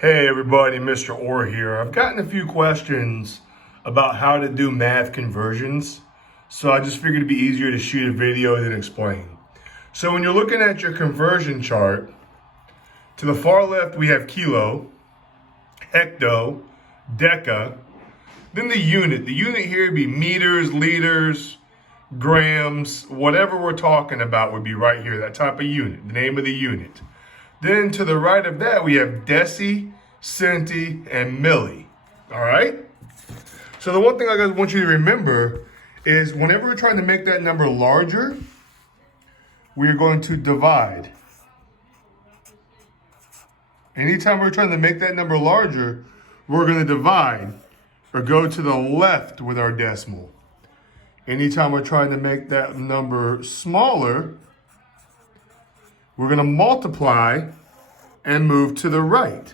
Hey everybody, Mr. Orr here. I've gotten a few questions about how to do math conversions, so I just figured it'd be easier to shoot a video than explain. So when you're looking at your conversion chart, to the far left we have kilo, hecto, deca, then the unit. The unit here would be meters, liters, grams, whatever we're talking about would be right here, that type of unit, the name of the unit. Then to the right of that, we have deci, centi, and milli. All right? So the one thing I want you to remember is whenever we're trying to make that number larger, we're going to divide. Anytime we're trying to make that number larger, we're going to divide or go to the left with our decimal. Anytime we're trying to make that number smaller, we're going to multiply and move to the right.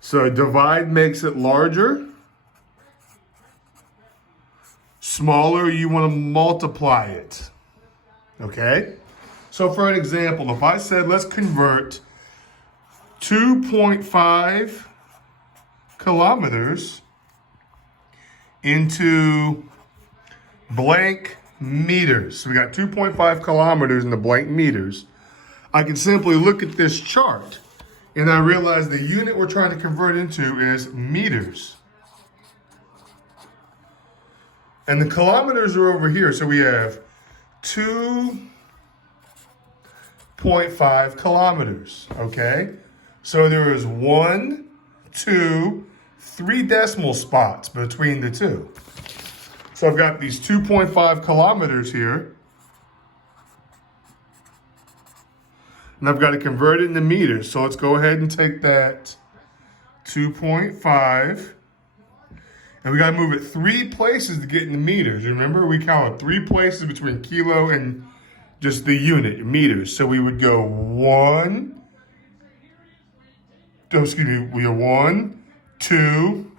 So divide makes it larger. Smaller, you want to multiply it. Okay? So for an example, if I said let's convert 2.5 kilometers into blank meters. So we got 2.5 kilometers in the blank meters. I can simply look at this chart and I realize the unit we're trying to convert into is meters. And the kilometers are over here. So we have 2.5 kilometers, okay? So there is 1, 2, 3 decimal spots between the two. So I've got these 2.5 kilometers here. And I've got to convert it into meters. So let's go ahead and take that 2.5. And we got to move it 3 places to get into meters. Remember, we counted 3 places between kilo and just the unit, meters. So we would go 1, we are 1, 2,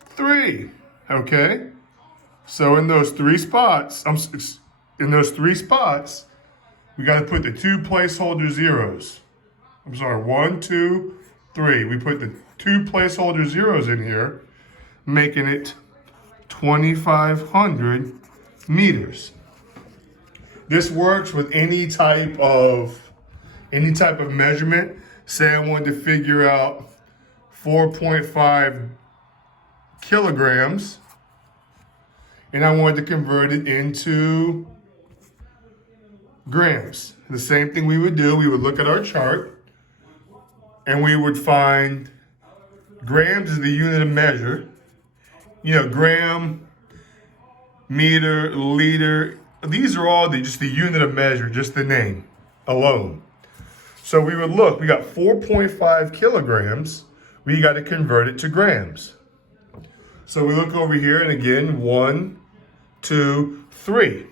3. Okay? So in those 3 spots, we got to put the 2 placeholder zeros. 1, 2, 3. We put the 2 placeholder zeros in here, making it 2,500 meters. This works with any type of measurement. Say I wanted to figure out 4.5 kilograms, and I wanted to convert it into grams. The same thing we would do, we would look at our chart and we would find grams is the unit of measure. You know, gram, meter, liter, these are all just the unit of measure, just the name alone. So we would look, we got 4.5 kilograms, we got to convert it to grams. So we look over here and again, 1, 2, 3.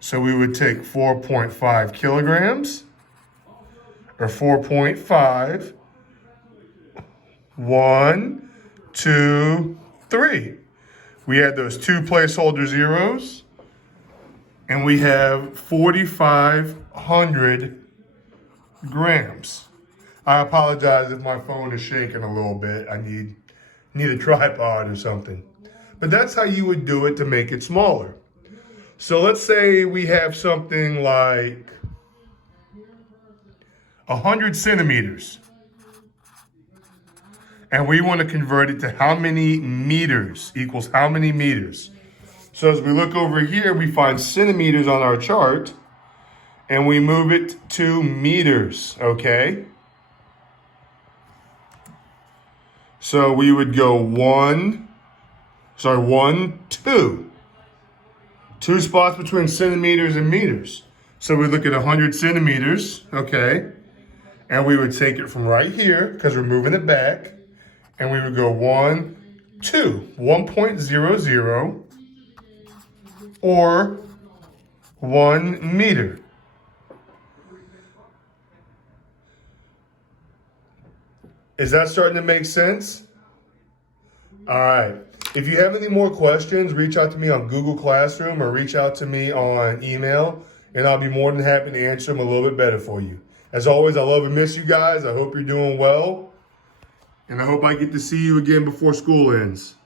So we would take 4.5 kilograms, or 4.5, 1, 2, 3. We had those 2 placeholder zeros, and we have 4,500 grams. I apologize if my phone is shaking a little bit. I need a tripod or something. But that's how you would do it to make it smaller. So let's say we have something like 100 centimeters. And we want to convert it to how many meters equals how many meters. So as we look over here, we find centimeters on our chart and we move it to meters, okay? So we would go 1, 2. 2 spots between centimeters and meters. So we look at 100 centimeters, okay? And we would take it from right here, because we're moving it back, and we would go 1, 2, 1.00, or 1 meter. Is that starting to make sense? All right. If you have any more questions, reach out to me on Google Classroom or reach out to me on email, and I'll be more than happy to answer them a little bit better for you. As always, I love and miss you guys. I hope you're doing well. And I hope I get to see you again before school ends.